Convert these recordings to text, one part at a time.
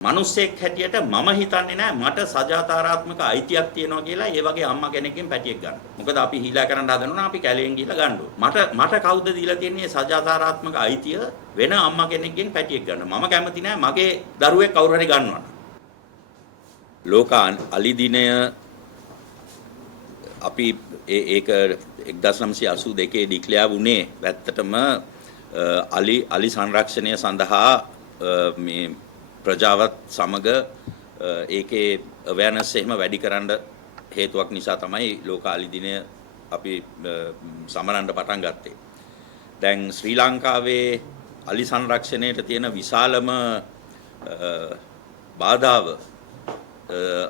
මිනිස්සෙක් හැටියට මම හිතන්නේ නැහැ මට සජාතාරාත්මක අයිතියක් තියෙනවා කියලා ඒ වගේ අම්මා කෙනෙක්ගෙන් පැටියෙක් ගන්න. මොකද අපි හීලා කරන්න හදනවා අපි කැලේන් ගිහලා ගන්න ඕන. මට කවුද දීලා තියෙන්නේ සජාතාරාත්මක අයිතිය වෙන අම්මා කෙනෙක්ගෙන් පැටියෙක් ගන්න. මම කැමති නැහැ මගේ දරුවෙක් කවුරු හරි ගන්නවා. ලෝක අලි දිනය අපි ඒක 1982 ඩික්ලෙයාර් වුණේ වැත්තටම අලි සංරක්ෂණය සඳහා මේ ප්‍රජාවත් සමග ඒකේ අවයර්නස් එහෙම වැඩි කරන්න හේතුවක් නිසා තමයි ලෝක අලි දිනය අපි සමරන්න පටන් ගත්තේ. දැන් ශ්‍රී ලංකාවේ අලි සංරක්ෂණයට තියෙන විශාලම බාධාව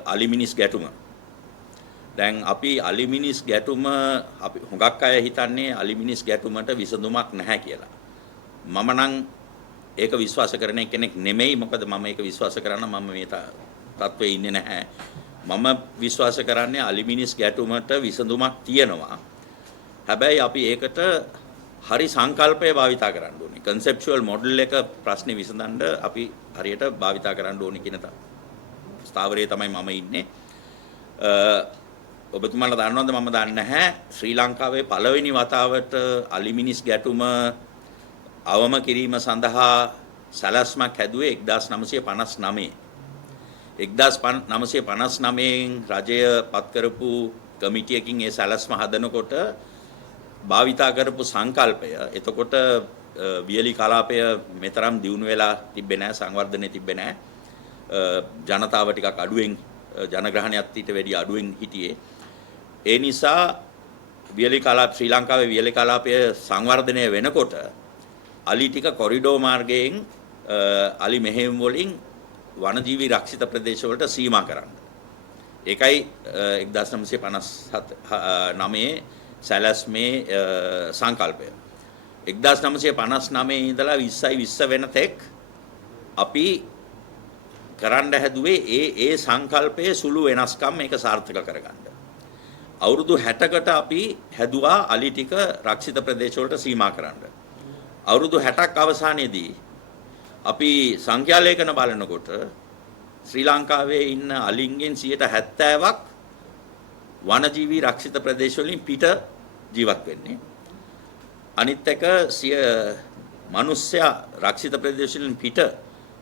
අලි මිනිස් ගැටුම. දැන් අපි අලි මිනිස් ගැටුම අපි හුඟක් අය හිතන්නේ අලි මිනිස් ගැටුමට විසඳුමක් නැහැ කියලා. මම නම් ඒක විශ්වාස කරන කෙනෙක් නෙමෙයි. මොකද මම ඒක විශ්වාස කරන මම මේ තත්ත්වයේ ඉන්නේ නැහැ. මම විශ්වාස කරන්නේ අලි මිනිස් ගැටුමට විසඳුමක් තියෙනවා. හැබැයි අපි ඒකට හරි සංකල්පය භාවිතා කරන්න ඕනේ. conceptual model එක ප්‍රශ්නේ විසඳන්න අපි හරියට භාවිතා කරන්න ඕනේ කියන ස්ථාවරයේ තමයි මම ඉන්නේ. ඔබතුමාලා දන්නවද මම දන්නේ නැහැ ශ්‍රී ලංකාවේ පළවෙනි වතාවට අලි මිනිස් ගැටුම අවම කිරීම සඳහා සැලැස්මක් හැදුවේ 1959. 1959න් රජය පත් කරපු කමිටියකින් ඒ සැලැස්ම හදනකොට භාවිතා කරපු සංකල්පය එතකොට වියලි කලාපය මෙතරම් දියුණු වෙලා තිබ්බේ නැහැ, සංවර්ධනය තිබ්බේ නැහැ. ජනතාව ටිකක් අඩුවෙන් ජනග්‍රහණයත් ඊට වැඩි අඩුවෙන් හිටියේ. ඒ නිසා ශ්‍රී ලංකාවේ වියලි කලාපය සංවර්ධනය වෙනකොට අලි ටික කොරිඩෝ මාර්ගයෙන් අලි මෙහෙයුම් වලින් වනජීවි රක්ෂිත ප්‍රදේශ වලට සීමා කරන්න. ඒකයි 1959 සැලැස්මේ සංකල්පය. 1959 ඉඳලා 2020 වෙනතෙක් අපි කරන්න හැදුවේ ඒ සංකල්පයේ සුළු වෙනස්කම් මේක සාර්ථක කරගන්න. අවුරුදු 60කට අපි හැදුවා අලි ටික රක්ෂිත ප්‍රදේශ වලට සීමා කරන්න. අවුරුදු 60ක් අවසානයේදී අපි සංඛ්‍යා ලේඛන බලනකොට ශ්‍රී ලංකාවේ ඉන්න අලින්ගෙන් 70%ක් වනජීවි රක්ෂිත ප්‍රදේශ වලින් පිට ජීවත් වෙන්නේ. අනිත් එක මනුෂ්‍ය රක්ෂිත ප්‍රදේශ වලින් පිට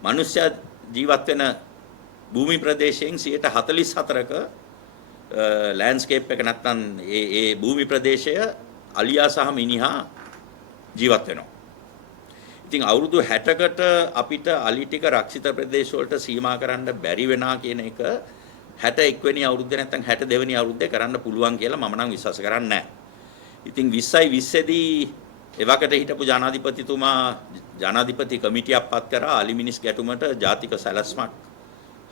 මනුෂ්‍ය ජීවත් වෙන භූමි ප්‍රදේශයෙන් 44%ක ලෑන්ඩ්ස්කේප් එක නැත්නම් ඒ භූමි ප්‍රදේශය අලියා සහ මිනිහා ජීවත් වෙනවා. ඉතින් අවුරුදු 60කට අපිට අලි ටික රක්ෂිත ප්‍රදේශ වලට සීමා කරන්න බැරි වෙනා කියන එක 61 වෙනි අවුරුද්දේ නැත්නම් 62 වෙනි අවුරුද්දේ කරන්න පුළුවන් කියලා මම නම් විශ්වාස කරන්නේ නැහැ. ඉතින් 2020 දී එවකට හිටපු ජනාධිපතිතුමා ජනාධිපති කමිටියක් පත් කරා අලි මිනිස් ගැටුමට ජාතික සැලැස්මක්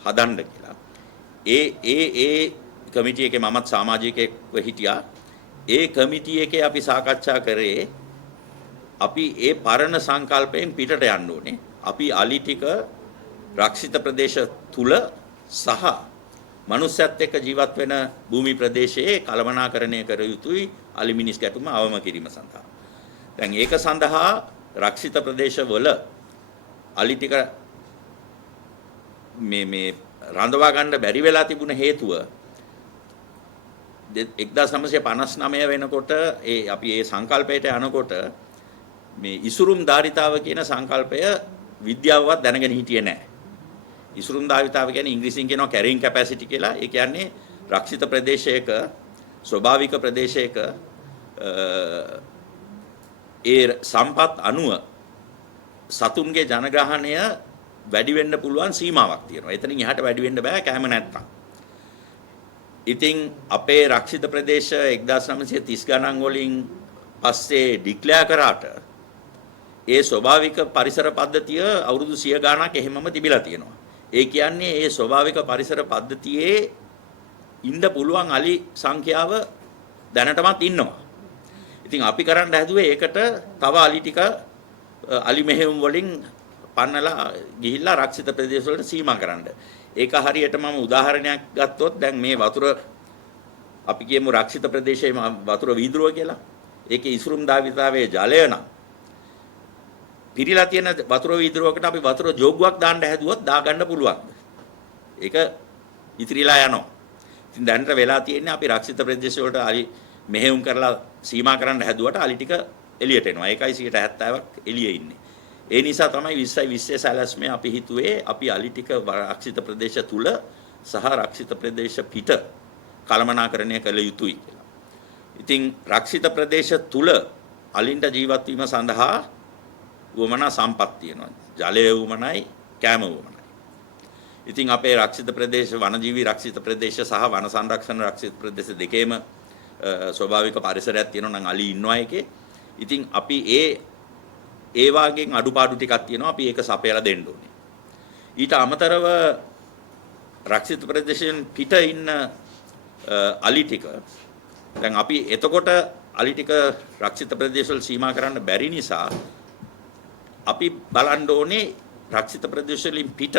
හදන්න කියලා. ඒ කමිටිය එකේ මමත් සමාජිකයෙක්ව හිටියා. ඒ කමිටිය එකේ අපි සාකච්ඡා කරේ අපි ඒ පරණ සංකල්පයෙන් පිටට යන්න ඕනේ. අපි අලි ටික රක්ෂිත ප්‍රදේශ තුල සහ මනුස්සයත් එක්ක ජීවත් වෙන භූමි ප්‍රදේශයේ කළමනාකරණය කර යුතුයි අලි මිනිස් ගැටුම අවම කිරීම සඳහා. දැන් ඒක සඳහා රක්ෂිත ප්‍රදේශවල අලි ටික මේ රඳවා ගන්න බැරි වෙලා තිබුණ හේතුව 1959 වෙනකොට අපි ඒ සංකල්පයට යනකොට මේ ඉසුරුම් ධාරිතාව කියන සංකල්පය විද්‍යාවවත් දැනගෙන හිටියේ නැහැ. ඉසුරුම් ධාරිතාව කියන්නේ ඉංග්‍රීසියෙන් කියනවා කැරින් කැපැසිටි කියලා. ඒ කියන්නේ රක්ෂිත ප්‍රදේශයක ස්වභාවික ප්‍රදේශයක ඒ සම්පත් අණුව සතුන්ගේ ජනග්‍රහණය වැඩි වෙන්න පුළුවන් සීමාවක් තියෙනවා. එතනින් එහාට වැඩි වෙන්න බෑ කැම නැත්තම්. ඉතින් අපේ රක්ෂිත ප්‍රදේශ 1930 ගණන් වලින් පස්සේ ඩික්ලෙයාර් කරාට ඒ ස්වභාවික පරිසර පද්ධතිය අවුරුදු 100 ගණනක් එහෙමම තිබිලා තියෙනවා. ඒ කියන්නේ ඒ ස්වභාවික පරිසර පද්ධතියේ ඉන්න පුළුවන් අලි සංඛ්‍යාව දැනටමත් ඉන්නවා. ඉතින් අපි කරන්න හැදුවේ ඒකට තව අලි ටික අලි මෙහෙයුම් වලින් පන්නලා ගිහිල්ලා රක්ෂිත ප්‍රදේශ වලට සීමා කරන්න. ඒක හරියට මම උදාහරණයක් ගත්තොත් දැන් මේ වතුර අපි කියමු රක්ෂිත ප්‍රදේශයේ වතුර වීදුරුව කියලා. ඒකේ ඉසුරුම් ධාරිතාවයේ ජලය නම් පිරීලා තියෙන වතුර වීදුරුවකට අපි වතුර ජෝගුවක් දාන්න හැදුවොත් දා ගන්න පුළුවන්. ඒක ඉතිරිලා යනවා. ඉතින් දැනට වෙලා තියෙන්නේ අපි රක්ෂිත ප්‍රදේශ වලට අලි මෙහෙයුම් කරලා සීමා කරන්න හැදුවට අලි ටික එළියට එනවා. ඒකයි 70%ක් එළියේ ඉන්නේ. ඒ නිසා තමයි 2020 සැලැස්මේ අපි හිතුවේ අපි අලි ටික රක්ෂිත ප්‍රදේශ තුල සහ රක්ෂිත ප්‍රදේශ පිට කළමනාකරණය කළ යුතුයි කියලා. ඉතින් රක්ෂිත ප්‍රදේශ තුල අලින්ට ජීවත් වීම සඳහා වමනා සම්පත් තියෙනවා. ජලය වමනයි, කැම වමනයි. ඉතින් අපේ රක්ෂිත ප්‍රදේශ වනජීවී රක්ෂිත ප්‍රදේශ සහ වන සංරක්ෂණ රක්ෂිත ප්‍රදේශ දෙකේම ස්වභාවික පරිසරයක් තියෙනවා නම් අලි ඉන්නවා එකේ. ඉතින් අපි ඒ වාගෙන් අඩුපාඩු ටිකක් තියෙනවා. අපි ඒක සපයලා දෙන්න ඕනේ. ඊට අමතරව රක්ෂිත ප්‍රදේශයෙන් පිට ඉන්න අලි ටික දැන් අපි එතකොට අලි ටික රක්ෂිත ප්‍රදේශවල සීමා කරන්න බැරි නිසා අපි බලන්න ඕනේ රක්ෂිත ප්‍රදේශවලින් පිට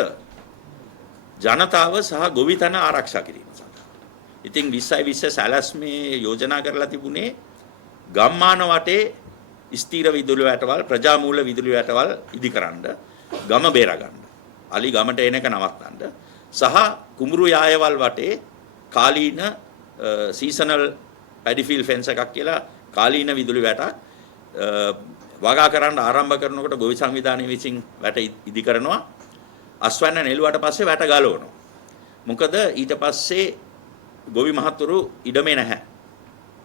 ජනතාව සහ ගොවිතැන ආරක්ෂා කිරීම සඳහා. ඉතින් 2020 සැලැස්මේ යෝජනා කරලා තිබුණේ ගම්මාන වටේ ස්ථීර විදුලි වැටවල් ප්‍රජාමූල විදුලි වැටවල් ඉදිකරන්න ගම බේරගන්න. අලි ගමට එන එක නවත්තන්න සහ කුඹුරු යායවල් වටේ කාලීන සීසනල් පැඩිෆීල් ෆෙන්ස් එකක් කියලා කාලීන විදුලි වැටක් වගා කරන්න ආරම්භ කරනකොට ගොවි සංවිධානය විසින් වැට ඉදි කරනවා. අස්වැන්න නෙළුවට පස්සේ වැට ගලවනවා. මොකද ඊට පස්සේ ගොවි මහතුරු ඉඩමේ නැහැ.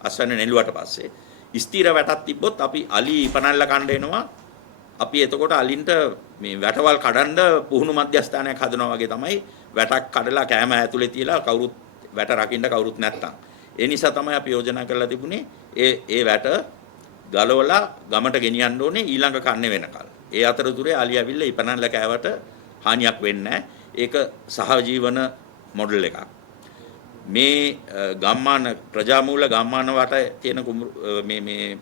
අස්වැන්න නෙළුවට පස්සේ ස්ථීර වැටක් තිබ්බොත් අපි අලි ඉපනල්ල කණ්ඩ එනවා. අපි එතකොට අලින්ට මේ වැටවල් කඩන්න පුහුණු මධ්‍යස්ථානයක් හදනවා වගේ තමයි වැටක් කඩලා කෑම ඇතුලේ තියලා කවුරුත් වැට රකින්න කවුරුත් නැත්තම්. ඒ නිසා තමයි අපි යෝජනා කරලා තිබුණේ ඒ වැට ගලවලා ගමට ගෙනියන්න ඕනේ ඊළඟ කන්නේ වෙනකල්. ඒ අතරතුරේ අලිය ඇවිල්ලා ඉපනල්ල කෑවට හානියක් වෙන්නේ නැහැ. ඒක සහජීවන මොඩල් එකක්. මේ ගම්මාන ප්‍රජාමූල ගම්මාන වට තියෙන මේ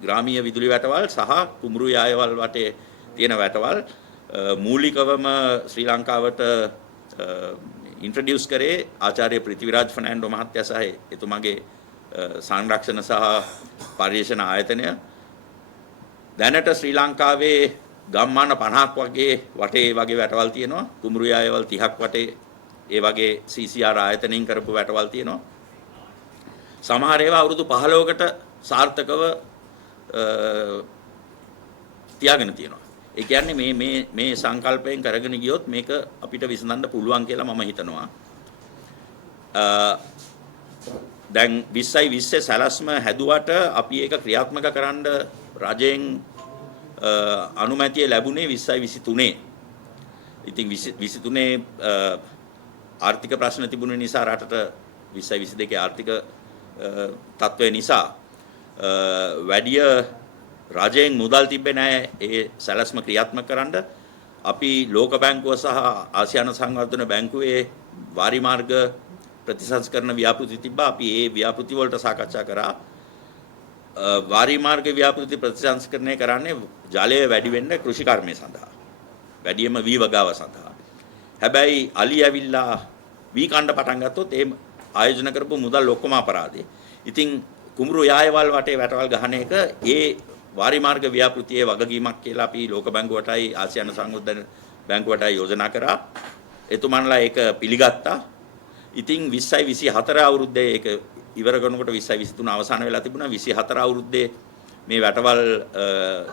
ග්‍රාමීය විදුලි වැටවල් සහ කුඹුරු යායවල් වටේ තියෙන වැටවල් මූලිකවම ශ්‍රී ලංකාවට ඉන්ට්‍රොඩියුස් කරේ ආචාර්ය ප්‍රිතිවිරාජ් ෆර්නෑන්ඩෝ මහත්තයා සහ එතුමාගේ සංරක්ෂණ සහ පරිශන ආයතනය. දැනට ශ්‍රී ලංකාවේ ගම්මාන 50ක් වගේ වටේ වගේ වැටවල් තියෙනවා. කුඹුරු යායවල් 30ක් වටේ ඒ වගේ CCR ආයතනයෙන් කරපු වැටවල් තියෙනවා. සමහර ඒවා අවුරුදු 15කට සාර්ථකව තියාගෙන තියෙනවා. ඒ කියන්නේ මේ සංකල්පයෙන් කරගෙන ගියොත් මේක අපිට විසඳන්න පුළුවන් කියලා මම හිතනවා. දැන් 2020 සැලැස්ම හැදුවට අපි ඒක ක්‍රියාත්මක කරන්න රජයෙන් අනුමැතිය ලැබුණේ 2023. ඉතින් 2023 ආර්ථික ප්‍රශ්න තිබුණ නිසා රටට 2022 ආර්ථික තත්ත්වය නිසා වැඩි රජයෙන් මුදල් තිබ්බේ නැහැ ඒ සැලැස්ම ක්‍රියාත්මක කරන්න. අපි ලෝක බැංකුව සහ ආසියානු සංවර්ධන බැංකුවේ වාරි මාර්ග ප්‍රතිසංස්කරණ ව්‍යාපෘති තිබ්බා. අපි ඒ ව්‍යාපෘති වලට සාකච්ඡා කරා. වාරි මාර්ග ව්‍යාපෘති ප්‍රතිසංස්කරණය කරන්නේ ජලය වැඩි වෙන්න කෘෂි කර්මය සඳහා. වැඩිම වී වගාව සඳහා. හැබැයි අලි ඇවිල්ලා වී කණ්ඩ පටන් ගත්තොත් ඒ ආයෝජන කරපු මුදල් ඔක්කොම අපරාධේ. ඉතින් කුඹුරු යායවල් වටේ වැටවල් ගහන එක ඒ වාරි මාර්ග ව්‍යාපෘතියේ වගකීමක් කියලා අපි ලෝක බැංකුවටයි ආසියානු සංවර්ධන බැංකුවටයි යෝජනා කරා. එතුමන්ලා ඒක පිළිගත්තා. ඉතින් 2024 අවුරුද්දේ ඒක ඉවර කරනකොට 2023 අවසන් වෙලා තිබුණා. 24 අවුරුද්දේ මේ වැටවල්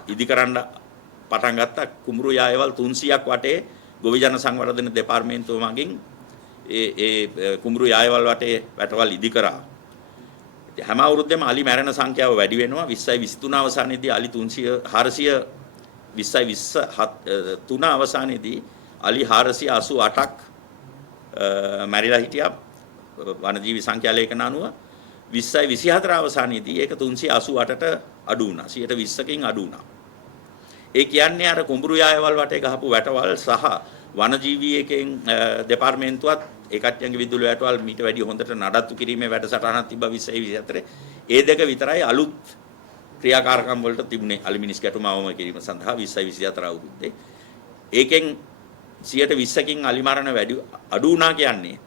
ඉදිකරන්න පටන් ගත්තා. කුඹුරු යායවල් 300ක් වටේ ගොවි ජන සංවර්ධන දෙපාර්තමේන්තුව මගින් ඒ කුඹුරු යායවල් වටේ වැටවල් ඉදි කරා. ඉතින් හැම අවුරුද්දෙම අලි මැරෙන සංඛ්‍යාව වැඩි වෙනවා. 2023 අවසානයේදී අලි 400 2023 අවසානයේදී අලි 488ක් මැරිලා හිටියා වනජීවි සංඛ්‍යා ලේඛන අනුව. 2024 අවසානයේදී ඒක 388ට අඩු වුණා. 120කින් අඩු වුණා. ඒ කියන්නේ අර කුඹුරු යායවල් වටේ ගහපු වැටවල් සහ වනජීවී එකෙන් දෙපාර්තමේන්තුවත් ඒ කට්ටියන්ගේ විදුලි වැටවල් මීට වැඩිය හොඳට නඩත්තු කිරීමේ වැඩසටහනක් තිබ්බා 2024. ඒ දෙක විතරයි අලුත් ක්‍රියාකාරකම් වලට තිබුණේ අලි මිනිස් ගැටුම අවම කිරීම සඳහා 2024 අවුරුද්දේ. ඒකෙන් 120කින් අලි මරණ වැඩි අඩු වුණා කියන්නේ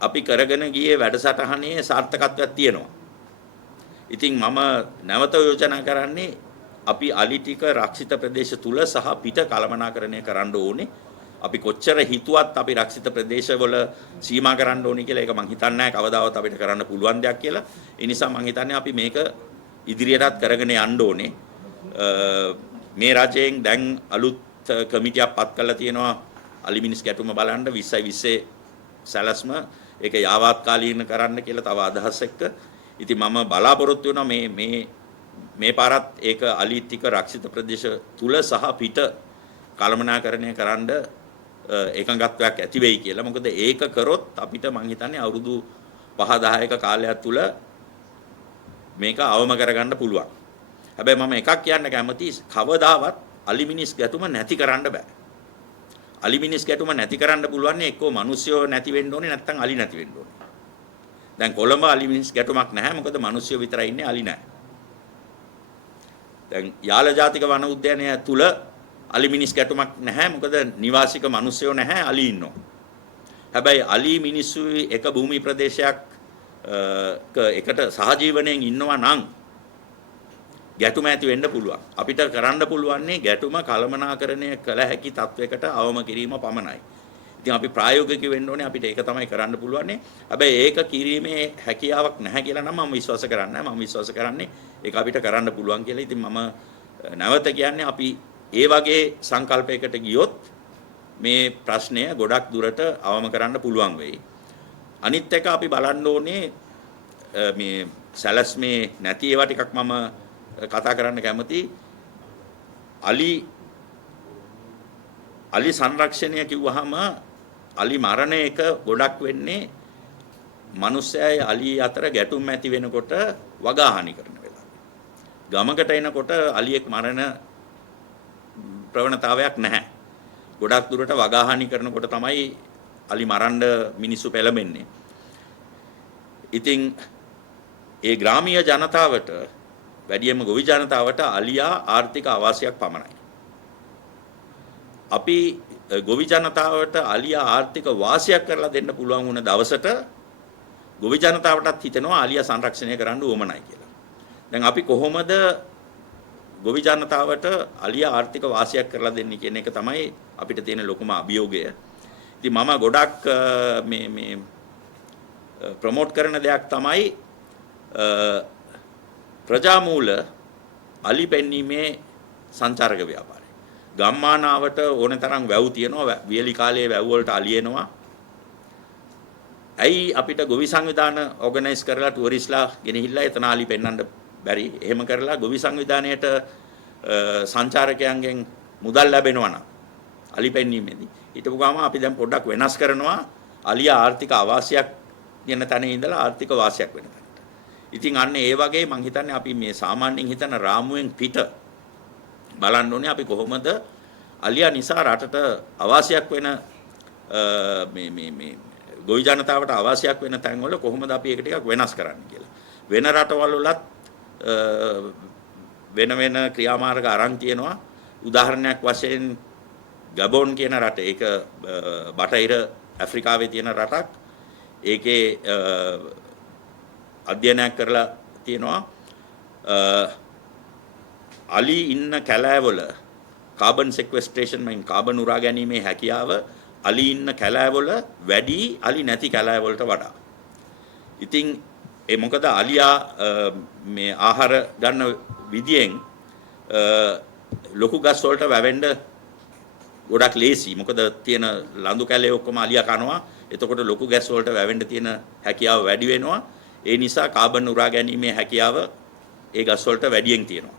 අපි කරගෙන ගියේ වැඩසටහනේ සාර්ථකත්වයක් තියෙනවා. ඉතින් මම නැවත යෝජනා කරන්නේ අපි අලි ටික රක්ෂිත ප්‍රදේශ තුල සහ පිට කළමනාකරණය කරන්න ඕනේ. අපි කොච්චර හිතුවත් අපි රක්ෂිත ප්‍රදේශවල සීමා කරන්න ඕනේ කියලා ඒක මම හිතන්නේ නැහැ කවදාවත් අපිට කරන්න පුළුවන් දෙයක් කියලා. ඒ නිසා මම හිතන්නේ අපි මේක ඉදිරියටත් කරගෙන යන්න ඕනේ. මේ රජයෙන් දැන් අලුත් කමිටියක් පත් කරලා තියෙනවා අලි මිනිස් ගැටුම බලන්න 2020 සැලැස්ම ඒක යාවත්කාලීන කරන්න කියලා තව අදහස් එක්ක. ඉතින් මම බලාපොරොත්තු වෙනවා මේ පාරත් ඒක අලි ටික රක්ෂිත ප්‍රදේශ තුල සහ පිට කළමනාකරණය කරන්න එකඟත්වයක් ඇති වෙයි කියලා. මොකද ඒක කරොත් අපිට මං හිතන්නේ අවුරුදු 5-10ක කාලයක් තුල මේක අවම කරගන්න පුළුවන්. හැබැයි මම එකක් කියන්න කැමතියි කවදාවත් අලි මිනිස් ගැටුම නැති කරන්න බෑ. අලි මිනිස් ගැටුම නැති කරන්න පුළුවන් එක්කෝ මිනිස්සුયો නැති වෙන්න ඕනේ නැත්නම් අලි නැති වෙන්න ඕනේ. දැන් කොළඹ අලි මිනිස් ගැටුමක් නැහැ මොකද මිනිස්සුયો විතරයි ඉන්නේ අලි නැහැ. දැන් යාල ජාතික වන උද්‍යානය තුල අලි මිනිස් ගැටුමක් නැහැ මොකද නිවාසික මිනිස්සුયો නැහැ අලි ඉන්නවා. හැබැයි අලි මිනිස්සු එක භූමි ප්‍රදේශයක් එකට සහජීවණයෙන් ඉන්නවා නම් ගැටුම ඇති වෙන්න පුළුවන්. අපිට කරන්න පුළුවන්නේ ගැටුම කළමනාකරණය කළ හැකි තත්වයකට අවම කිරීම පමණයි. ඉතින් අපි ප්‍රායෝගික වෙන්න ඕනේ අපිට ඒක තමයි කරන්න පුළුවන්නේ. හැබැයි ඒක කිරීමේ හැකියාවක් නැහැ කියලා නම් මම විශ්වාස කරන්නේ නැහැ. මම විශ්වාස කරන්නේ ඒක අපිට කරන්න පුළුවන් කියලා. ඉතින් මම නැවත කියන්නේ අපි ඒ වගේ සංකල්පයකට ගියොත් මේ ප්‍රශ්නය ගොඩක් දුරට අවම කරන්න පුළුවන් වෙයි. අනිත් එක අපි බලන්න ඕනේ මේ සැලැස්මේ නැති ඒවා ටිකක් මම කතා කරන්න කැමති. අලි සංරක්ෂණය කිව්වහම අලි මරණ එක ගොඩක් වෙන්නේ මිනිස්සයයි අලි අතර ගැටුම් ඇති වෙනකොට වගාහානි කරන වෙලාව. ගමකට එනකොට අලියෙක් මරණ ප්‍රවණතාවයක් නැහැ. ගොඩක් දුරට වගාහානි කරනකොට තමයි අලි මරන්න මිනිස්සු පෙළඹෙන්නේ. ඉතින් ඒ ග්‍රාමීය ජනතාවට වැඩියෙන්ම ගොවි ජනතාවට අලියා ආර්ථික ආවාසයක් පමණයි. අපි ගොවි ජනතාවට අලියා ආර්ථික වාසියක් කරලා දෙන්න පුළුවන් වුණ දවසට ගොවි ජනතාවටත් හිතෙනවා අලියා සංරක්ෂණය කරන්න උවමනයි කියලා. දැන් අපි කොහොමද ගොවි ජනතාවට අලියා ආර්ථික වාසියක් කරලා දෙන්නේ කියන එක තමයි අපිට තියෙන ලොකුම අභියෝගය. ඉතින් මම ගොඩක් මේ ප්‍රොමෝට් කරන දෙයක් තමයි ප්‍රජාමූල අලි පෙන්වීමේ සංචාරක ව්‍යාපාරය. ගම්මානාවට ඕන තරම් වැව් තියෙනවා. වියලි කාලයේ වැව් වලට අලි එනවා. ඇයි අපිට ගොවි සංවිධාන ඕගනයිස් කරලා ටුවරිස්ලා ගෙනහිල්ලා එතන අලි පෙන්වන්න බැරි? එහෙම කරලා ගොවි සංවිධානයට සංචාරකයන්ගෙන් මුදල් ලැබෙනවා නම් අලි පෙන්වීමේදී ඊටපු ගාම අපි දැන් පොඩ්ඩක් වෙනස් කරනවා අලියා ආර්ථික ආවාසයක් කියන තැන ඉඳලා ආර්ථික වාසියක් වෙන තැනට. ඉතින් අන්න ඒ වගේ මම හිතන්නේ අපි මේ සාමාන්‍යයෙන් හිතන රාමුවෙන් පිට බලන්න ඕනේ අපි කොහොමද අලියා නිසා රටට අවාසියක් වෙන මේ ගොවි ජනතාවට අවාසියක් වෙන තැන්වල කොහොමද අපි ඒක ටිකක් වෙනස් කරන්න කියලා. වෙන රටවල් වලත් වෙන වෙන ක්‍රියාමාර්ග අරන් තියෙනවා. උදාහරණයක් වශයෙන් ගබෝන් කියන රට ඒක බටහිර ඇෆ්‍රිකාවේ තියෙන රටක්. ඒකේ අධ්‍යයනයක් කරලා තියෙනවා අලි ඉන්න කැලෑවල කාබන් සෙක්වෙස්ට්‍රේෂන් මෙන් කාබන් උරා ගැනීමේ හැකියාව අලි ඉන්න කැලෑවල වැඩි අලි නැති කැලෑවලට වඩා. ඉතින් ඒ මොකද අලියා මේ ආහාර ගන්න විදියෙන් ලොකු ගස් වලට වැවෙන්න ගොඩක් ලේසි. මොකද තියෙන ලඳු කැලේ ඔක්කොම අලියා කනවා. එතකොට ලොකු ගස් වලට වැවෙන්න තියෙන හැකියාව වැඩි වෙනවා. ඒ නිසා කාබන් උරා ගැනීමේ හැකියාව ඒ ගස් වලට වැඩියෙන් තියෙනවා.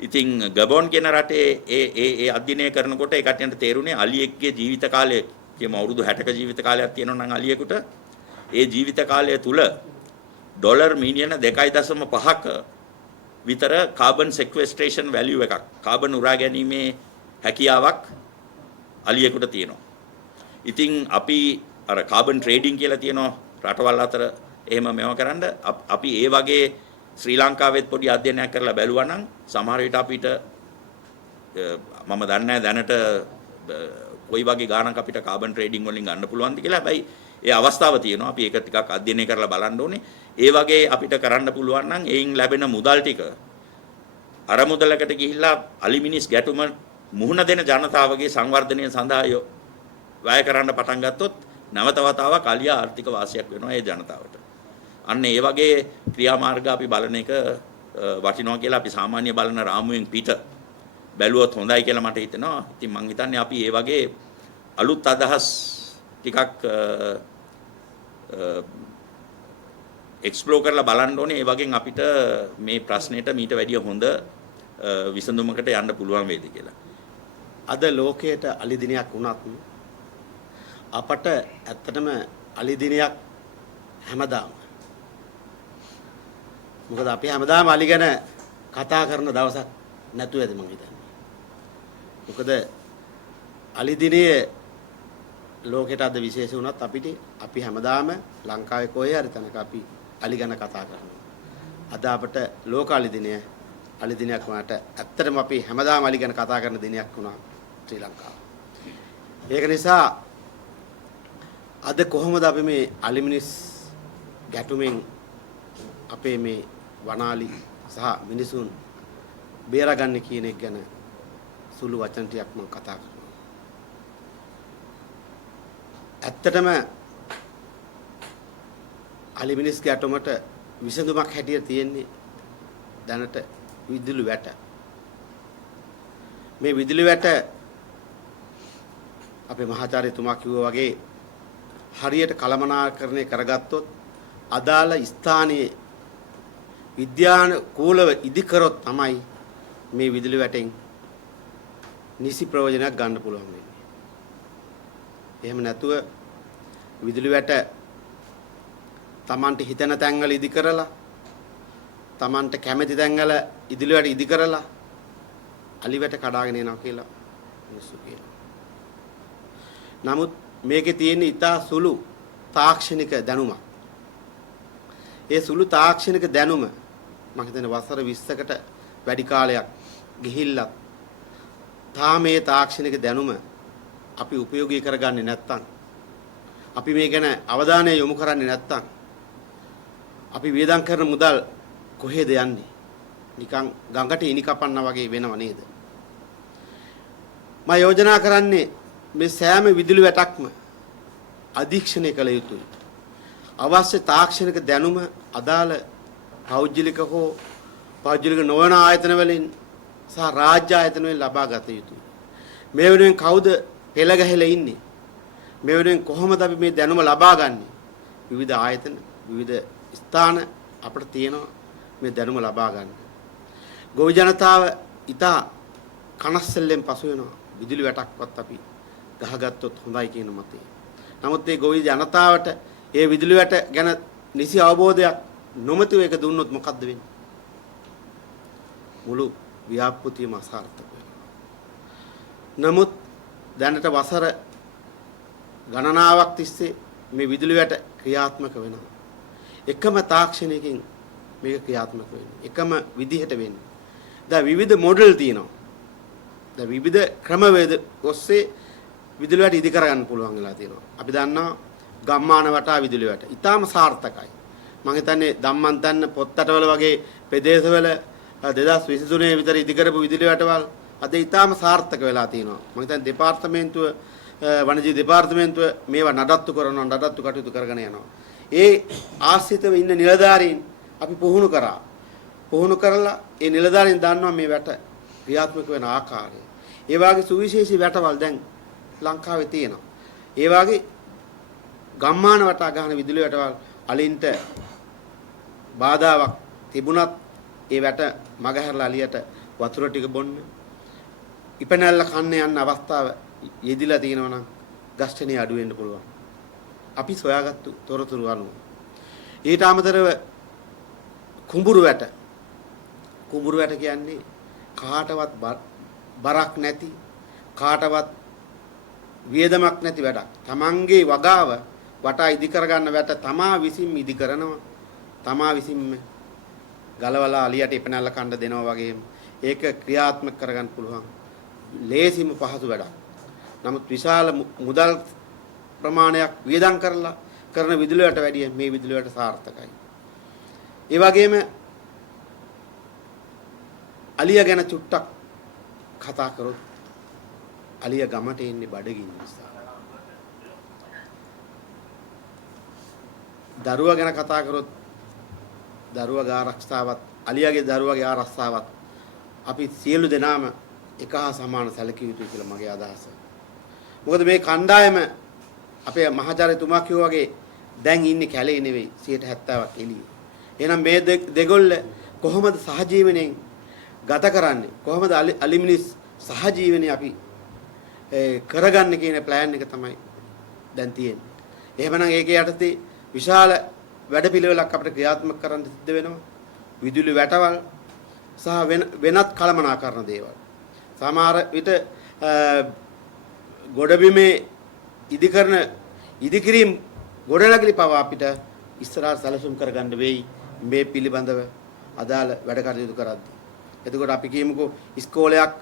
ඉතින් ගබෝන් කියන රටේ ඒ අධ්‍යයනය කරනකොට ඒ කට්ටියන්ට තේරුනේ අලියෙක්ගේ ජීවිත කාලය කියමු අවුරුදු 60ක ජීවිත කාලයක් තියෙනවා නම් අලියෙකුට ඒ ජීවිත කාලය තුල ඩොලර් මිලියන 2.5ක විතර කාබන් සෙක්වෙස්ට්‍රේෂන් වැලියු එකක් කාබන් උරා ගැනීමේ හැකියාවක් අලියෙකුට තියෙනවා. ඉතින් අපි අර කාබන් ට්‍රේඩින් කියලා තියෙනවා රටවල් අතර එහෙම මේව කරන්න අපි ඒ වගේ ශ්‍රී ලංකාවෙත් පොඩි අධ්‍යයනයක් කරලා බැලුවා නම් සමහර විට අපිට මම දන්නේ නැහැ දැනට කොයි වගේ ගාණක් අපිට කාබන් ට්‍රේඩින් වලින් ගන්න පුළුවන්ද කියලා. හැබැයි ඒ අවස්ථාව තියෙනවා. අපි ඒක ටිකක් අධ්‍යයනය කරලා බලන්න ඕනේ. ඒ වගේ අපිට කරන්න පුළුවන් නම් එයින් ලැබෙන මුදල් ටික අරමුදලකට ගිහිල්ලා අලිමිනිස් ගැටුම මුහුණ දෙන ජනතාවගේ සංවර්ධනය සඳහා වැය කරන්න පටන් ගත්තොත් නැවත වතාවක් අලිය ආර්ථික වාසියක් වෙනවා ඒ ජනතාවට. අන්න ඒ වගේ ක්‍රියාමාර්ග අපි බලන එක වටිනවා කියලා අපි සාමාන්‍ය බලන රාමුවෙන් පිට බැලුවොත් හොඳයි කියලා මට හිතෙනවා. ඉතින් මම හිතන්නේ අපි ඒ වගේ අලුත් අදහස් ටිකක් එක්ස්ප්ලෝර් කරලා බලන්න ඕනේ. ඒ වගේ අපිට මේ ප්‍රශ්නෙට මීට වැඩිය හොඳ විසඳුමකට යන්න පුළුවන් වේද කියලා. අද ලෝකයට අලි දිනයක් වුණත් අපට ඇත්තටම අලි දිනයක් හැමදාම. මොකද අපි හැමදාම අලි ගැන කතා කරන දවසක් නැතුව ඇති මම හිතන්නේ. මොකද අලි දිනේ ලෝකයට අද විශේෂ වුණත් අපි හැමදාම ලංකාවේ කොහේ හරි තැනක අපි අලි ගැන කතා කරනවා. අද අපට ලෝක අලි දිනයක් වුණාට ඇත්තටම අපි හැමදාම අලි ගැන කතා කරන දිනයක් වුණා ශ්‍රී ලංකාව. ඒක නිසා අද කොහොමද අපි මේ අලිමිනිස් ගැටුමෙන් අපේ මේ වනාලි සහ මිනිසුන් බේරගන්න කියන එක ගැන සුළු වචන ටිකක් මම කතා කරනවා. ඇත්තටම අලිමිනිස් ගැටුමට විසඳුමක් හැටියට තියෙන්නේ දැනට විදුලි වැට. මේ විදුලි වැට අපේ මහාචාර්යතුමා කිව්වා වගේ හරියට කළමනාකරණය කරගත්තොත් අදාළ ස්ථානයේ විද්‍යානුකූලව ඉදිකරොත් තමයි මේ විදුලි වැටෙන් නිසි ප්‍රයෝජනයක් ගන්න පුළුවන් වෙන්නේ. එහෙම නැතුව විදුලි වැට Tamanට හිතන තැන්වල ඉදි කරලා Tamanට කැමති තැන්වල විදුලි වැට ඉදි කරලා අලි වැට කඩාගෙන යනවා කියලා මිනිස්සු කියනවා. නමුත් මේකේ තියෙන ඉතා සුළු තාක්ෂණික දැනුමක්. ඒ සුළු තාක්ෂණික දැනුම මම හිතන්නේ වසර 20කට වැඩි කාලයක් ගිහිල්ලා තාම මේ තාක්ෂණික දැනුම අපි ප්‍රයෝගී කරගන්නේ නැත්නම් අපි මේ ගැන අවධානය යොමු කරන්නේ නැත්නම් අපි වියදම් කරන මුදල් කොහෙද යන්නේ? නිකන් ගඟට ඉනි කපන්නා වගේ වෙනව නේද? මම යෝජනා කරන්නේ මේ සෑම විදුලි වැටක්ම අධීක්ෂණය කළ යුතුයි. අවශ්‍ය තාක්ෂණික දැනුම අදාළ පෞද්ගලික හෝ පෞද්ගලික නොවන ආයතන වලින් සහ රාජ්‍ය ආයතන වලින් ලබා ගත යුතුයි. මේ වෙනුවෙන් කවුද පෙළ ගැහිලා ඉන්නේ? මේ වෙනුවෙන් කොහොමද අපි මේ දැනුම ලබා ගන්නේ? විවිධ ආයතන, විවිධ ස්ථාන අපිට තියෙනවා මේ දැනුම ලබා ගන්න. ගොවි ජනතාව ඉතා කනස්සල්ලෙන් පසු වෙනවා. විදුලි වැටක්වත් අපි ගහගත්තොත් හොඳයි කියන මතය. නමුත් මේ ගොවි ජනතාවට ඒ විදුලි වැට ගැන නිසි අවබෝධයක් නොමැතිව එක දුන්නොත් මොකද්ද වෙන්නේ? මුළු ව්‍යාපෘතියම අසාර්ථක වෙනවා. නමුත් දැනට වසර ගණනාවක් තිස්සේ මේ විදුලි වැට ක්‍රියාත්මක වෙනවා. එකම තාක්ෂණයකින් මේක ක්‍රියාත්මක වෙන්නේ. එකම විදිහට වෙන්නේ. දැන් විවිධ මොඩල් තියෙනවා. දැන් විවිධ ක්‍රමවේද ඔස්සේ විදුලි වැට ඉදි කරගන්න පුළුවන් වෙලා තියෙනවා. අපි දන්නවා ගම්මාන වටා විදුලි වැට. ඊටාම සාර්ථකයි. මම හිතන්නේ ධම්මන්තන්න පොත්තටවල වගේ ප්‍රදේශවල 2023 විතර ඉදි කරපු විදුලි වැටවල් අද ඊටාම සාර්ථක වෙලා තියෙනවා. මම හිතන්නේ දෙපාර්තමේන්තුව වනජීවි දෙපාර්තමේන්තුව මේවා නඩත්තු කරනවා, නඩත්තු කටයුතු කරගෙන යනවා. ඒ ආශ්‍රිතව ඉන්න නිලධාරීන් අපි පුහුණු කරා. පුහුණු කරලා ඒ නිලධාරීන් දන්නවා මේ වැට ක්‍රියාත්මක වෙන ආකාරය. ඒ වගේ සුවිශේෂී වැටවල් දැන් ලංකාවේ තියෙනවා. ඒ වගේ ගම්මාන වටා ගහන විදුලි වැටවල් අලින්ට බාධාවක් තිබුණත් ඒ වැට මගහැරලා අලියට වතුර ටික බොන්න ඉපනැල්ල කන්න යන අවස්ථාව යෙදිලා තියෙනවා නම් ගස්ඨණිය අඩු වෙන්න පුළුවන්. අපි සොයාගත්තු තොරතුරු අනුව. ඊට අමතරව කුඹුරු වැට කියන්නේ කාටවත් බරක් නැති කාටවත් වියදමක් නැති වැඩක්. තමන්ගේ වගාව වටා ඉදි කරගන්න වැට තමා විසින් ඉදි කරනවා. තමා විසින්ම ගලවලා අලියට ඉපනැල්ල කන්න දෙනවා වගේම ඒක ක්‍රියාත්මක කරගන්න පුළුවන්. ලේසිම පහසු වැඩක්. නමුත් විශාල මුදල් ප්‍රමාණයක් වියදම් කරලා කරන විදුලි වැට වැඩිය මේ විදුලි වැට සාර්ථකයි. ඒ වගේම අලිය ගැන චුට්ටක් කතා කරොත් අලිය ගමට එන්නේ බඩගින්න නිසා. දරුවා ගැන කතා කරොත් දරුවාගේ ආරක්ෂාවත් අලියාගේ දරුවාගේ ආරක්ෂාවත් අපි සියලු දෙනාම එක හා සමාන සැලකිය යුතුයි කියලා මගේ අදහස. මොකද මේ කණ්ඩායම අපේ මහාචාර්යතුමා කිව්වා වගේ දැන් ඉන්නේ කැලේ නෙවෙයි 70%ක් එළියේ. එහෙනම් මේ දෙගොල්ල කොහොමද සහජීවනයෙන් ගත කරන්නේ? කොහොමද අලිමිනිස් සහජීවනයේ අපි කරගන්න කියන ප්ලෑන් එක තමයි දැන් තියෙන්නේ. එහෙමනම් ඒකේ යටතේ විශාල වැඩපිළිවෙලක් අපිට ක්‍රියාත්මක කරන්න සිද්ධ වෙනවා. විදුලි වැටවල් සහ වෙනත් කළමනාකරන දේවල්. සමහර විට ගොඩබිමේ ඉදිකිරීම් ගොඩනැගිලි පවා අපිට ඉස්සරහට සැලසුම් කරගන්න වෙයි මේ පිළිබඳව අදාළ වැඩ කටයුතු කරද්දී. එතකොට අපි කියමුකෝ ඉස්කෝලයක්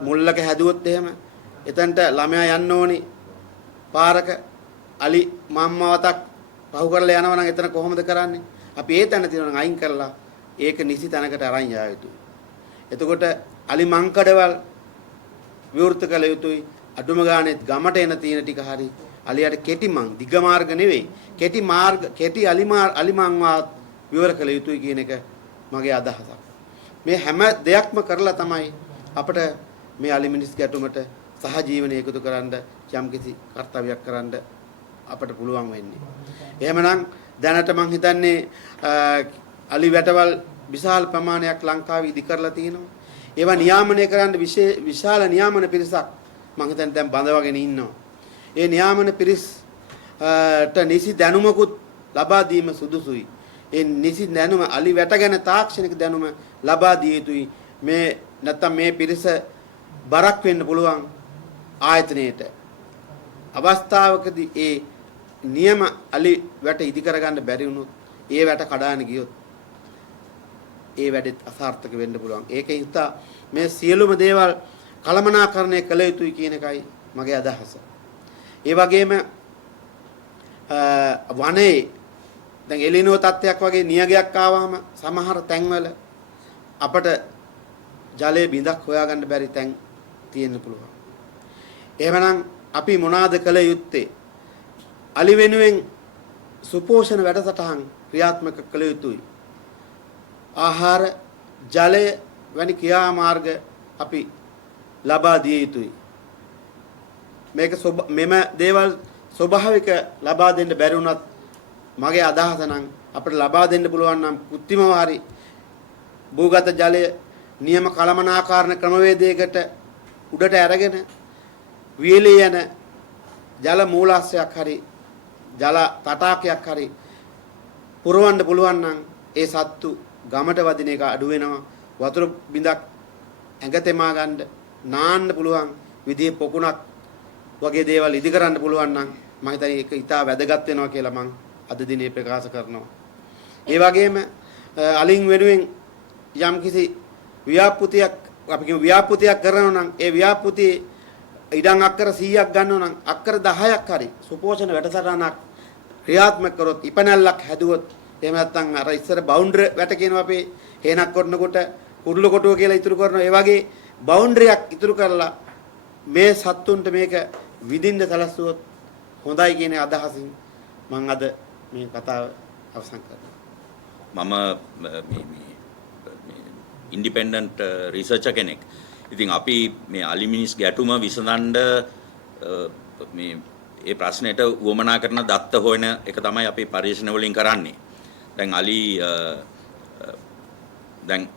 මුල්ලක හැදුවොත් එහෙම එතනට ළමයා යන්න ඕනි පාරක අලි මම්මවතක් පහු කරලා යනවා නම් එතන කොහොමද කරන්නේ? අපි ඒ තැන තියෙනවා නම් අයින් කරලා ඒක නිසි තැනකට අරන් යා යුතුයි. එතකොට අලි මංකඩවල් විවෘත කළ යුතුයි. අඩුම ගානේ ගමට එන තියෙන ටික හරි අලියට කෙටි මං දිග මාර්ග නෙවෙයි කෙටි අලිමං විවර කළ යුතුයි කියන එක මගේ අදහසක්. මේ හැම දෙයක්ම කරලා තමයි අපිට මේ අලිමිනිස් ගැටුමට සහජීවනය එකතු කරන්න යම්කිසි කර්තව්‍යයක් කරන්න අපිට පුළුවන් වෙන්නේ. එහෙමනම් දැනට මං හිතන්නේ අලි වැටවල් විශාල ප්‍රමාණයක් ලංකාවේ ඉදි කරලා තියෙනවා. ඒවා නියාමනය කරන්න විශාල නියාමන පිරිසක් මං හිතන්නේ දැන් බඳවගෙන ඉන්නවා. ඒ නියාමන පිරිසට නිසි දැනුමකුත් ලබා දීම සුදුසුයි. ඒ නිසි දැනුම අලි වැට ගැන තාක්ෂණික දැනුම ලබා දිය යුතුයි. මේ නැත්තම් මේ පිරිස බරක් වෙන්න පුළුවන් ආයතනයේට. අවස්ථාවකදී ඒ නියම අලි වැට ඉදි කරගන්න බැරි වුණොත් ඒ වැට කඩාන ගියොත් ඒ වැඩෙත් අසාර්ථක වෙන්න පුළුවන්. ඒකෙන් හිතා මේ සියලුම දේවල් කළමනාකරණය කළ යුතුයි කියන එකයි මගේ අදහස. ඒ වගේම වනයේ දැන් එලිනෝ තත්ත්වයක් වගේ නියගයක් ආවම සමහර තැන්වල අපට ජලයේ බිඳක් හොයාගන්න බැරි තැන් තියෙන්න පුළුවන්. එහෙමනම් අපි මොනවාද කළ යුත්තේ? අලි වෙනුවෙන් සුපෝෂණ වැඩසටහන් ක්‍රියාත්මක කළ යුතුයි. ආහාර ජලය වැනි ක්‍රියාමාර්ග අපි ලබා දිය යුතුයි. මේක මෙම දේවල් ස්වභාවික ලබා දෙන්න බැරි වුණත් මගේ අදහස නම් අපිට ලබා දෙන්න පුළුවන් නම් කෘත්‍රිමව හරි භූගත ජලය නියම කළමනාකරණ ක්‍රමවේදයකට උඩට අරගෙන වියලී යන ජල මූලාශ්‍රයක් හරි ජල තටාකයක් හරි පුරවන්න පුළුවන් නම් ඒ සත්තු ගමට වදින එක අඩු වෙනවා. වතුර බිඳක් ඇඟ තෙමා ගන්න නාන්න පුළුවන් විදිහේ පොකුණක් වගේ දේවල් ඉදි කරන්න පුළුවන් නම් මම හිතන්නේ ඒක ඉතා වැදගත් වෙනවා කියලා මම අද දිනේ ප්‍රකාශ කරනවා. ඒ වගේම අලින් වෙනුවෙන් යම්කිසි ව්‍යාපෘතියක් අපි කියමු ව්‍යාපෘතියක් කරනවා නම් ඒ ව්‍යාපෘතියේ ඉඩම් අක්කර 100ක් ගන්නවා නම් අක්කර 10ක් හරි සුපෝෂණ වැඩසටහනක් ක්‍රියාත්මක කරොත් ඉපනැල්ලක් හැදුවොත් එහෙම නැත්නම් අර ඉස්සර බවුන්ඩරි වැට කියනවා අපි හේනක් කොටනකොට කුරුළු කොටුව කියලා ඉතුරු කරනවා. ඒ වගේ බවුන්ඩරියක් ඉතුරු කරලා මේ සත්තුන්ට මේක විඳින්න සැලසුවොත් හොඳයි කියන අදහසින් මම අද මේ කතාව අවසන් කරනවා. මම ඉන්ඩිපෙන්ඩන්ට් රිසර්චර් කෙනෙක්. ඉතින් අපි මේ අලිමිනිස් ගැටුම විසඳන්න මේ ඒ ප්‍රශ්නෙට උවමනා කරන දත්ත හොයන එක තමයි අපි පරීක්ෂණ වලින් කරන්නේ. දැන් අලි දැන්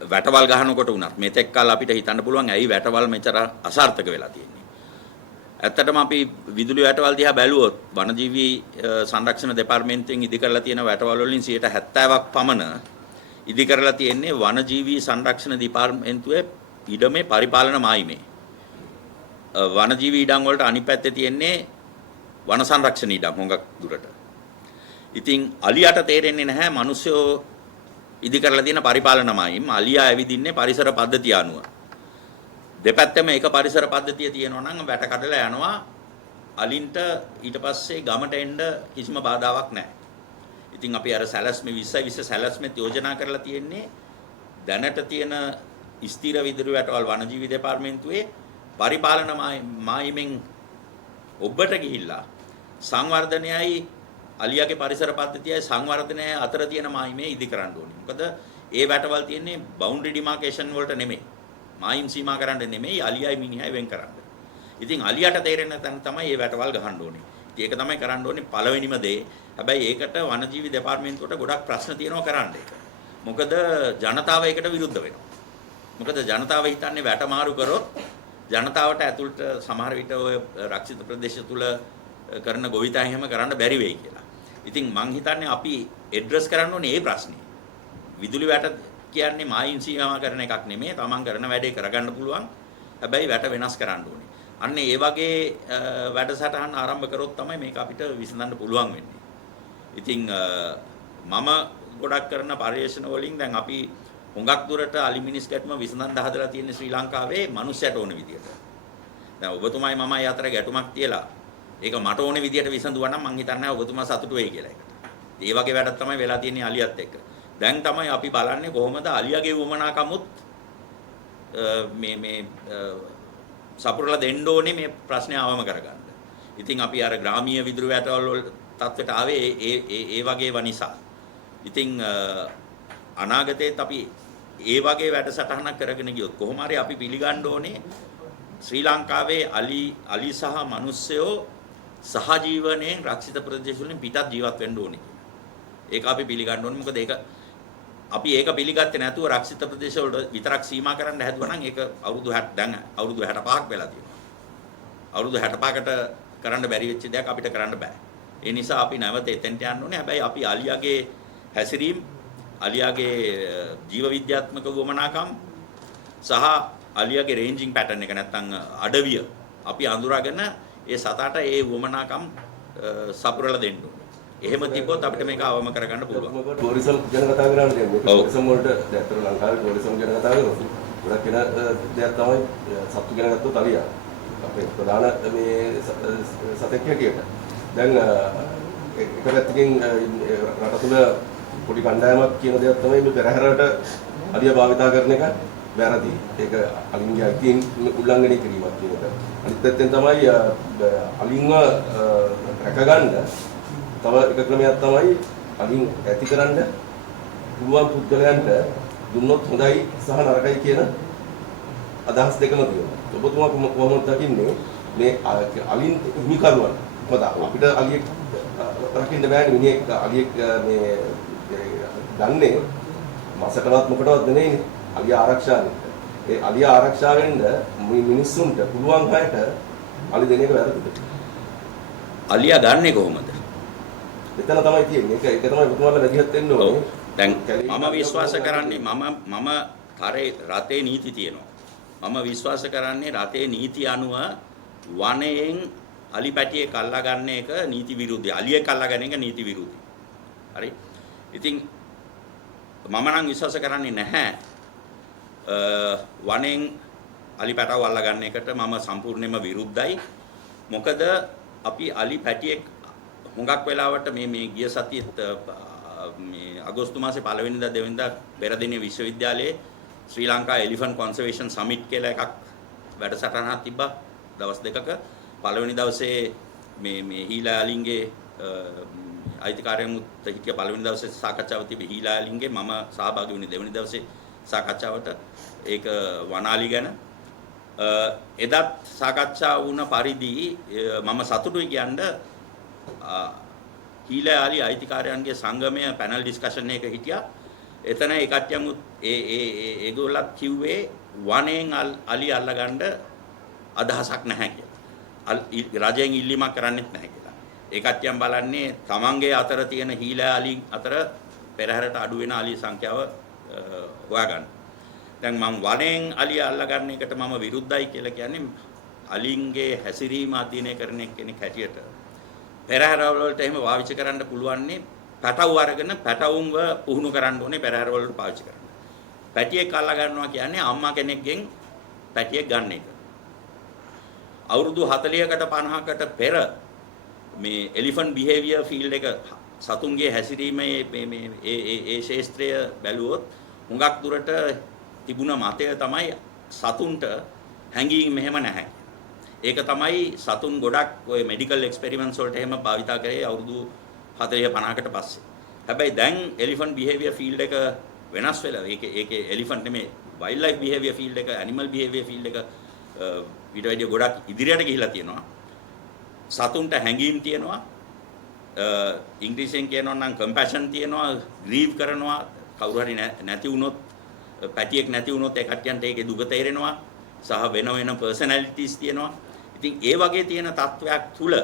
වැටවල් ගහනකොට උනත් මෙතෙක් කල් අපිට හිතන්න පුළුවන් ඇයි වැටවල් මෙච්චර අසාර්ථක වෙලා තියෙන්නේ. ඇත්තටම අපි විදුලි වැටවල් දිහා බැලුවොත් වනජීවී සංරක්ෂණ දෙපාර්තමේන්තුවෙන් ඉදි කරලා තියෙන වැටවල් වලින් 70%ක් පමණ ඉදි කරලා තියෙන්නේ වනජීවී සංරක්ෂණ දෙපාර්තමේන්තුවේ ඉඩමේ පරිපාලන මායිමේ. වනජීවී ඉඩම් වලට අනිත් පැත්තේ තියෙන්නේ වන සංරක්ෂණ ඉඩම් හොඟක් දුරට. ඉතින් අලියට තේරෙන්නේ නැහැ මිනිස්සු ඉදි කරලා තියෙන පරිපාලන මායිම් අලියා ඇවිදින්නේ පරිසර පද්ධතිය අනුව. දෙපැත්තම එක පරිසර පද්ධතිය තියෙනවා නම් වැට කඩලා යනවා අලින්ට ඊට පස්සේ ගමට එන්න කිසිම බාධාවක් නැහැ. ඉතින් අපි අර සැලැස්මේ 20 සැලැස්මේ යෝජනා කරලා තියෙන්නේ දැනට තියෙන ස්ථිර විදුලි වැටවල් වනජීවි දෙපාර්තමේන්තුවේ පරිපාලන මායිමෙන් ඔබට ගිහිල්ලා සංවර්ධනයයි අලියාගේ පරිසර පද්ධතියයි සංවර්ධනයයි අතර තියෙන මායිමේ ඉදි කරන්න ඕනේ. මොකද ඒ වැටවල් තියෙන්නේ බවුන්ඩරි ඩිමාර්කේෂන් වලට නෙමෙයි. මායිම් සීමා කරන්න නෙමෙයි අලියයි මිනිහයි වෙන් කරන්න. ඉතින් අලියට තේරෙන තැන තමයි මේ වැටවල් ගහන්න ඕනේ. ඉතින් ඒක තමයි කරන්න ඕනේ පළවෙනිම දේ. හැබැයි ඒකට වනජීවි දෙපාර්තමේන්තුවට ගොඩක් ප්‍රශ්න තියෙනවා කරන්න ඒක. මොකද ජනතාව ඒකට විරුද්ධ වෙනවා. මොකද ජනතාව හිතන්නේ වැට මාරු කරොත් ජනතාවට ඇතුළට සමහර විට ඔය රක්ෂිත ප්‍රදේශ තුල කරන ගොවිතැන් එහෙම කරන්න බැරි වෙයි කියලා. ඉතින් මං හිතන්නේ අපි ඇඩ්‍රස් කරන්න ඕනේ මේ ප්‍රශ්නේ. විදුලි වැට කියන්නේ මායිම් සීමා කරන එකක් නෙමෙයි. තමන් කරන වැඩේ කරගන්න පුළුවන්. හැබැයි වැට වෙනස් කරන්න ඕනේ. අන්න ඒ වගේ වැඩසටහන් ආරම්භ කරොත් තමයි මේක අපිට විසඳන්න පුළුවන් වෙන්නේ. ඉතින් මම ගොඩක් කරන පරිශ්‍රණ වලින් දැන් අපි හුඟක් දුරට අලිමිනිස් ගැටුම විසඳන්න හදලා තියෙන ශ්‍රී ලංකාවේ මිනිස්සුන්ට ඕන විදියට. දැන් ඔබතුමායි මමයි අතර ගැටුමක් තියලා ඒක මට ඕන විදියට විසඳුවා නම් මං හිතන්නේ ඔබතුමා සතුටු වෙයි කියලා ඒකට. ඒ වගේ වැඩක් තමයි වෙලා තියෙන්නේ අලියත් එක්ක. දැන් තමයි අපි බලන්නේ කොහොමද අලියාගේ වමනාකමුත් මේ සපුරලා දෙන්න ඕනේ මේ ප්‍රශ්නේ ආවම කරගන්න. ඉතින් අපි අර ග්‍රාමීය විදුලි වැටවල් වල තත්ත්වයට ආවේ ඒ වගේ වනිසා. ඉතින් අනාගතයේත් අපි ඒ වගේ වැඩසටහනක් කරගෙන ගියොත් කොහොම හරි අපි පිළිගන්න ඕනේ ශ්‍රී ලංකාවේ අලි සහ මිනිස්සයෝ සහජීවනයෙන් රක්ෂිත ප්‍රදේශ වලින් පිටත් ජීවත් වෙන්න ඕනේ කියලා. ඒක අපි පිළිගන්න ඕනේ. මොකද අපි ඒක පිළිගත්තේ නැතුව රක්ෂිත ප්‍රදේශ වලට විතරක් සීමා කරන්න හැදුවා නම් ඒක අවුරුදු 60 දැන් අවුරුදු 65ක් වෙලා තියෙනවා. අවුරුදු 65කට කරන්න බැරි වෙච්ච දෙයක් අපිට කරන්න බෑ. ඒ නිසා අපි නැවත එතෙන්ට යන්න ඕනේ. හැබැයි අපි අලියාගේ හැසිරීම අලියාගේ ජීව විද්‍යාත්මක වමනාකම් සහ අලියාගේ රේන්ජින් පැටර්න් එක නැත්තම් අඩවිය අපි අඳුරාගෙන ඒ සතාට ඒ වමනාකම් සපුරලා දෙන්න ඕනේ. එහෙම තිබ්බොත් අපිට මේක අවම කරගන්න පුළුවන්. ටූරිසම් ගැන කතා කරන්නේ ටූරිසම් වලට දැත්තර ලංකාවේ ටූරිසම් ගැන කතා කරනවා. ගොඩක් වෙන දෙයක් තමයි සත්තු ගැන ගත්තොත් අලියා. අපේ ප්‍රධාන මේ සතෙක් හැටියට. දැන් එක පැත්තකින් රට තුළ පොඩි කණ්ඩායමක් කියන දෙයක් තමයි මේ පෙරහැරට අලියා භාවිතා කරන එක වැරදි. ඒක අලින්ගේ අයිතීන් උල්ලංඝනය කිරීමක් කියන එක. අනිත් පැත්තෙන් තමයි අලින්ව රැකගන්න තව එක ක්‍රමයක් තමයි අලින් ඇතිකරන්න පුළුවන් පුද්ගලයන්ට දුන්නොත් හොඳයි සහ නරකයි කියන අදහස් දෙකම තියෙනවා. ඔබතුමා කොහොමද දකින්නේ මේ අලින් හිමිකරුවන්? මොකද අපිට අලියෙක් රකින්න බෑනේ. මිනිහෙක් අලියෙක් මේ ගන්නේ මාසකටවත් මොකටවත් නෙමෙයිනේ. අලියා ආරක්ෂා වෙන්න. ඒ අලියා ආරක්ෂා වෙන්න මිනිස්සුන්ට පුළුවන් හැට අලි දෙන එක වැරදිද? අලියා ගන්නෙ කොහොමද? එතන තමයි තියෙන්නේ. ඒක තමයි ඔබතුමාලා වැඩිහත් වෙන්න ඕනේ. දැන් මම විශ්වාස කරන්නේ මම රටේ නීති තියෙනවා. මම විශ්වාස කරන්නේ රටේ නීති අනුව වනයෙන් අලි පැටියෙක් අල්ලා ගන්න එක නීති විරුද්ධයි. අලියෙක් අල්ලා ගන්න එක නීති විරුද්ධයි. හරි? ඉතින් මම නම් විශ්වාස කරන්නේ නැහැ වනයෙන් අලි පැටව අල්ලා ගන්න එකට මම සම්පූර්ණයෙන්ම විරුද්ධයි. මොකද අපි අලි පැටියෙක් හුඟක් වෙලාවට මේ ගිය සතියේත් මේ අගෝස්තු මාසේ 1 වෙනිදා 2 වෙනිදා පෙරදිනේ විශ්වවිද්‍යාලයේ ශ්‍රී ලංකා එලිෆන්ට් කොන්සර්වේෂන් සමිට් කියලා එකක් වැඩසටහනක් තිබ්බා දවස් දෙකක. පළවෙනි දවසේ මේ හීලාලින්ගේ අයිතිකාරයන්ුත් හිටිය පළවෙනි දවසේ සාකච්ඡාව තිබෙ හීලාලින්ගේ මම සහභාගී වුණේ දෙවෙනි දවසේ සාකච්ඡාවට ඒක වනාලි ගැන. එදත් සාකච්ඡා වුණ පරිදි මම සතුටුයි කියන්නේ හීලාලි අයිතිකාරයන්ගේ සංගමය පැනල් ඩිස්කෂන් එක හිටියා. එතන ඒ කට්ටියමුත් ඒගොල්ලත් කිව්වේ වනයෙන් අලි අල්ලගන්න අදහසක් නැහැ කියලා. රජයෙන් ඉල්ලීමක් කරන්නෙත් නැහැ කියලා. ඒ කට්ටියන් බලන්නේ තමන්ගේ අතර තියෙන හීලා අලි අතර පෙරහැරට අඩු වෙන අලි සංඛ්‍යාව හොයාගන්න. දැන් මම වනයෙන් අලි අල්ලගන්න එකට මම විරුද්ධයි කියලා කියන්නේ අලින්ගේ හැසිරීම අධ්‍යයනය කරන කෙනෙක් හැටියට පෙරහැර වලට එහෙම පාවිච්චි කරන්න පුළුවන්නේ පැටවු අරගෙන පැටවුන්ව පුහුණු කරන්න ඕනේ පෙරහැර වලට පාවිච්චි කරන්න. පැටියෙක් අල්ලා ගන්නවා කියන්නේ අම්මා කෙනෙක්ගෙන් පැටියෙක් ගන්න එක. අවුරුදු 40කට 50කට පෙර මේ එලිෆන්ට් බිහේවියර් ෆීල්ඩ් එක සතුන්ගේ හැසිරීමේ මේ ශාස්ත්‍රය බැලුවොත් හුඟක් දුරට තිබුණ මතය තමයි සතුන්ට හැංගීම් මෙහෙම නැහැ. ඒක තමයි සතුන් ගොඩක් ඔය මෙඩිකල් එක්ස්පෙරිමන්ට්ස් වලට එහෙම භාවිතා කරේ අවුරුදු 40 50කට පස්සේ. හැබැයි දැන් එලිෆන්ට් බිහේවියර් ෆීල්ඩ් එක වෙනස් වෙලා ඒකේ එලිෆන්ට් නෙමේ වයිල්ඩ් ලයිෆ් බිහේවියර් ෆීල්ඩ් එක ඇනිමල් බිහේවියර් ෆීල්ඩ් එක ඊට වැඩිය ගොඩක් ඉදිරියට ගිහිලා තියෙනවා. සතුන්ට හැංගීම් තියෙනවා. ඉංග්‍රීසියෙන් කියනවා නම් කම්පැෂන් තියෙනවා, ග්‍රීව් කරනවා. කවුරු හරි නැති වුණොත් පැටියෙක් නැති වුණොත් ඒ කට්ටියන්ට ඒකේ දුක තේරෙනවා. සහ වෙන වෙන පර්සනැලිටිස් තියෙනවා. ඉතින් ඒ වගේ තියෙන තත්වයක් තුල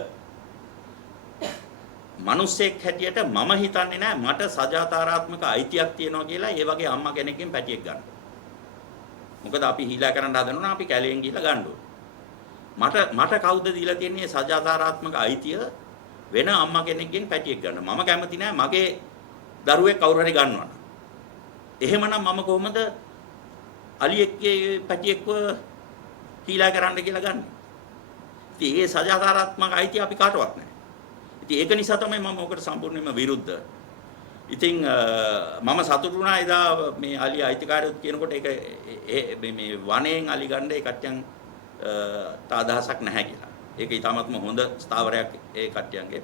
මිනිස්සෙක් හැටියට මම හිතන්නේ නැහැ මට සජාතාරාත්මක අයිතියක් තියෙනවා කියලා ඒ වගේ අම්මා කෙනෙක්ගෙන් පැටියෙක් ගන්න. මොකද අපි හීලා කරන්න හදනවා අපි කැලේන් ගිහලා ගන්න ඕනේ. මට කවුද දීලා තියන්නේ සජාතාරාත්මක අයිතිය වෙන අම්මා කෙනෙක්ගෙන් පැටියෙක් ගන්න. මම කැමති නැහැ මගේ දරුවෙක් කවුරු හරි ගන්නවා. එහෙමනම් මම කොහොමද අලියෙක්ගේ පැටියෙක්ව හීලා කරන්න කියලා ගන්න. ඉතින් ඒ සජාතාරාත්මක අයිතිය අපි කාටවත් නැහැ. ඉතින් ඒක නිසා තමයි මම ඔකට සම්පූර්ණයෙන්ම විරුද්ධ. ඉතින් මම සතුටු වුණා එදා මේ අලිය අයිතිකාරයොත් කියනකොට ඒක මේ වනයෙන් අලි ගන්න ඒ කට්ටියන් අදහසක් නැහැ කියලා. ඒක ඊටාත්ම හොඳ ස්ථාවරයක් ඒ කට්ටියන්ගේ.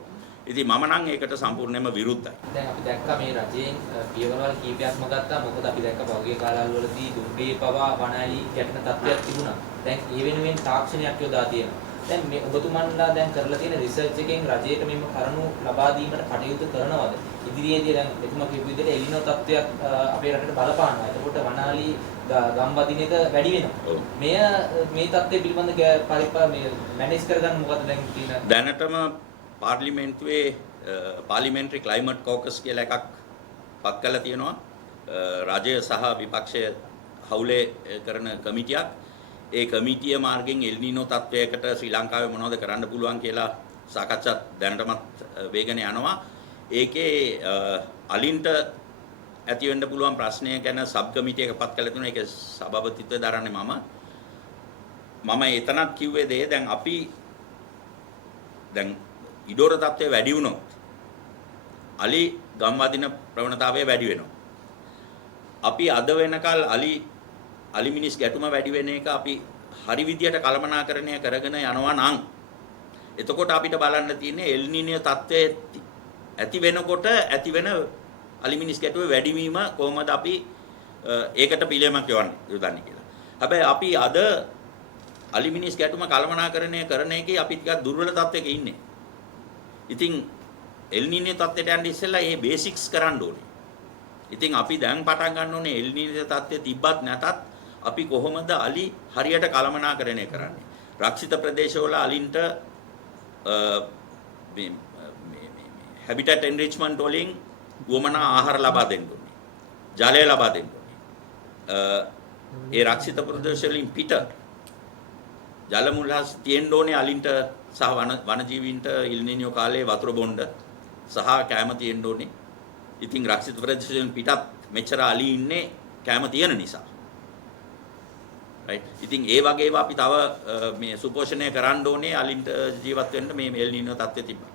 ඉතින් මම නම් ඒකට සම්පූර්ණයෙන්ම විරුද්ධයි. දැන් අපි දැක්කා මේ රජයෙන් පියවරවල් කීපයක්ම ගත්තා. මොකද අපි දැක්ක පෞද්ගලික කාලවල වලදී දුම්රියේ පවා වනලි ගැටෙන තත්ත්වයක් තිබුණා. දැන් ඒ වෙනුවෙන් තාක්ෂණයක් යොදා තියෙනවා. දැන් මේ ඔබතුමන්ලා දැන් කරලා තියෙන රිසර්ච් එකෙන් රජයට මෙන්න කරුණු ලබා දීමට කටයුතු කරනවද? ඉදිරියේදී දැන් එතුමා කියපු විදිහට එලිනෝ තත්ත්වයක් අපේ රටට බලපානවා. එතකොට වනාලි ගම්බදින එක වැඩි වෙනවා. මේ තත්ත්වය පිළිබඳ මේ මැනේජ් කරගන්න මොකද දැන් තියෙන දැනටම පාර්ලිමේන්තුවේ පාර්ලිමේන්ටරි ක්ලයිමට් කෝකස් කියලා එකක් පත් කරලා තියෙනවා. රාජ්‍ය සහ විපක්ෂය හවුලේ කරන කමිටියක්. ඒ කමිටිය මාර්ගෙන් එල්නිනෝ තත්වයකට ශ්‍රී ලංකාවේ මොනවද කරන්න පුළුවන් කියලා සාකච්ඡා දැනටමත් වේගන යනවා. ඒකේ අලින්ට ඇති වෙන්න පුළුවන් ප්‍රශ්නය ගැන සබ් කමිටි එක පත් කළා තුන ඒක සභාපතිත්වය දරන්නේ මම එතනත් කිව්වේ දේ දැන් අපි දැන් ඉඩෝර තත්ත්වය වැඩි වුණොත් අලි ගම්වදින ප්‍රවණතාවය වැඩි වෙනවා. අපි අද වෙනකල් අලි මිනිස් ගැටුම වැඩි වෙන එක අපි හරි විදියට කළමනාකරණය කරගෙන යනවා නම් එතකොට අපිට බලන්න තියෙන්නේ එල් නිනෝ තත්ත්වයේ ඇති වෙනකොට ඇති වෙන අලි මිනිස් ගැටුවේ වැඩිවීම කොහොමද අපි ඒකට පිළියමක් යොදන්නේ කියලා. හැබැයි අපි අද අලි මිනිස් ගැටුම කළමනාකරණය කරන එකේ අපි ටිකක් දුර්වල තත්ත්වයක ඉන්නේ. ඉතින් එල් නිනෝ තත්ත්වයට යන්න ඉස්සෙල්ලා මේ බේසික්ස් කරන්න ඕනේ. ඉතින් අපි දැන් පටන් ගන්න ඕනේ එල් නිනෝ තත්ත්වය තිබ්බත් නැතත් අපි කොහොමද අලි හරියට කළමනාකරණය කරන්නේ? රක්ෂිත ප්‍රදේශවල අලින්ට හැබිටට් එන්රිච්මන්ට් වලින් වමනා ආහාර ලබා දෙන්න ඕනේ. ජලය ලබා දෙන්න ඕනේ. ඒ රක්ෂිත ප්‍රදේශ වලින් පිට ජල මුල්හස් තියෙන්න ඕනේ අලින්ට සහ වනජීවීන්ට එල් නිනෝ කාලේ වතුර බොන්න සහ කැම තියෙන්න ඕනේ. ඉතින් රක්ෂිත ප්‍රදේශ වලින් පිටත් මෙච්චර අලි ඉන්නේ කැම තියෙන නිසා. right ඉතින් ඒ වගේ ඒවා අපි තව මේ සුපෝෂණය කරන්න ඕනේ අලින්ට ජීවත් වෙන්න මේ එල් නිනෝ තත්ත්වෙ තිබ්බා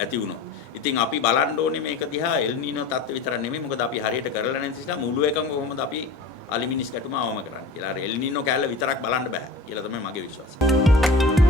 ඇති වුණා. ඉතින් අපි බලන්න ඕනේ මේක දිහා එල් නිනෝ තත්ත්වෙ විතර නෙමෙයි මොකද අපි හරියට කරලා නැති නිසා මුළු එකම කොහොමද අපි අලි මිනිස් ගැටුම අවම කරන්නේ කියලා. එල් නිනෝ කැලේ විතරක් බලන්න බෑ කියලා තමයි මගේ විශ්වාසය.